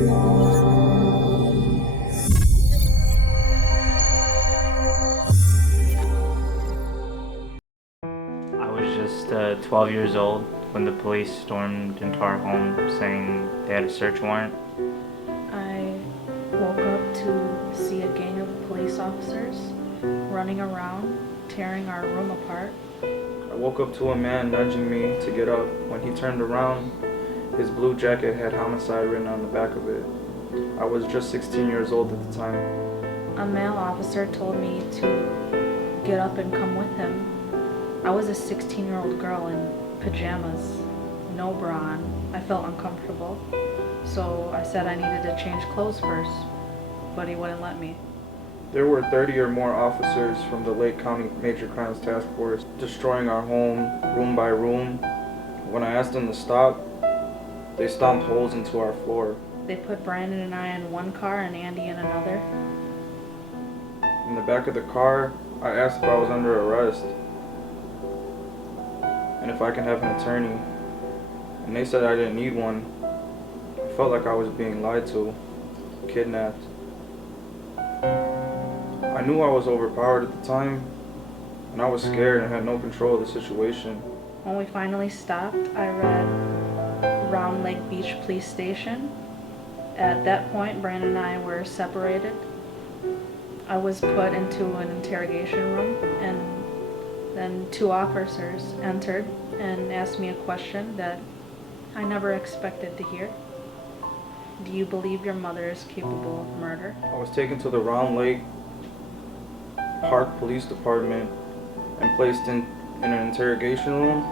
I was just 12 years old when the police stormed into our home saying they had a search warrant. I woke up to see a gang of police officers running around, tearing our room apart. I woke up to a man nudging me to get up. When he turned around, his blue jacket had homicide written on the back of it. I was just 16 years old at the time. A male officer told me to get up and come with him. I was a 16-year-old girl in pajamas, no bra on. I felt uncomfortable, so I said I needed to change clothes first, but he wouldn't let me. There were 30 or more officers from the Lake County Major Crimes Task Force destroying our home room by room. When I asked them to stop, they stomped holes into our floor. They put Brandon and I in one car and Andy in another. In the back of the car, I asked if I was under arrest and if I can have an attorney, and they said I didn't need one. I felt like I was being lied to, kidnapped. I knew I was overpowered at the time, and I was scared and had no control of the situation. When we finally stopped, I read Round Lake Beach Police Station. At that point, Brandon and I were separated. I was put into an interrogation room, and then two officers entered and asked me a question that I never expected to hear. Do you believe your mother is capable of murder? I was taken to the Round Lake Park Police Department and placed in an interrogation room,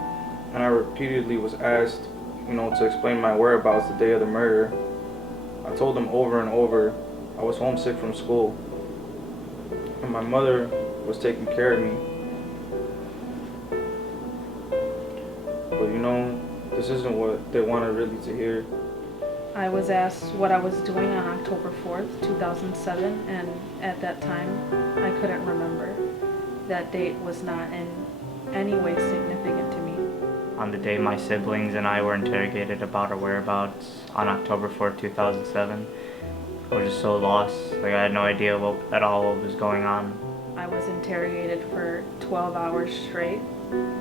and I repeatedly was asked, to explain my whereabouts the day of the murder. I told them over and over I was homesick from school, and my mother was taking care of me. But this isn't what they wanted really to hear. I was asked what I was doing on October 4th, 2007, and at that time, I couldn't remember. That date was not in any way significant to me. On the day my siblings and I were interrogated about our whereabouts on October 4th, 2007, I was just so lost. I had no idea at all what was going on. I was interrogated for 12 hours straight.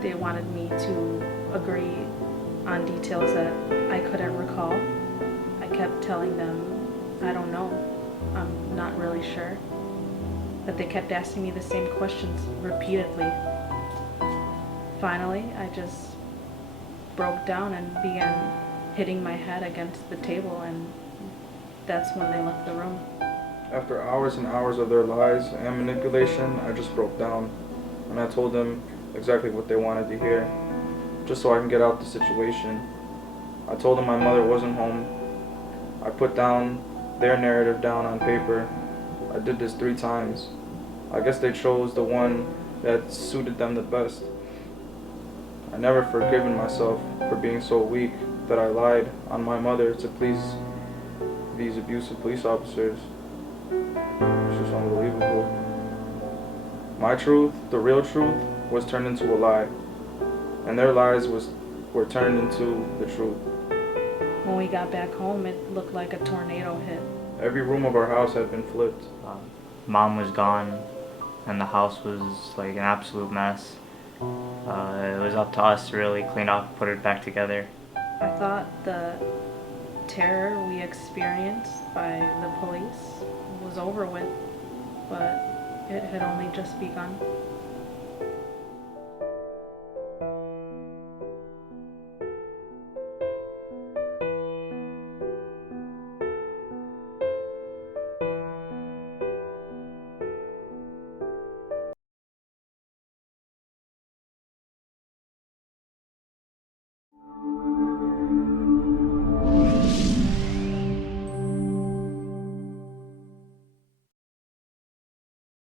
They wanted me to agree on details that I couldn't recall. I kept telling them, I don't know, I'm not really sure. But they kept asking me the same questions repeatedly. Finally, I just broke down and began hitting my head against the table, and that's when they left the room. After hours and hours of their lies and manipulation, I just broke down, and I told them exactly what they wanted to hear, just so I can get out the situation. I told them my mother wasn't home. I put down their narrative down on paper. I did this 3 times. I guess they chose the one that suited them the best. I never forgiven myself for being so weak that I lied on my mother to please these abusive police officers. It's just unbelievable. My truth, the real truth, was turned into a lie, and their lies were turned into the truth. When we got back home, it looked like a tornado hit. Every room of our house had been flipped. Mom was gone, and the house was like an absolute mess. It was up to us to really clean up, put it back together. I thought the terror we experienced by the police was over with, but it had only just begun.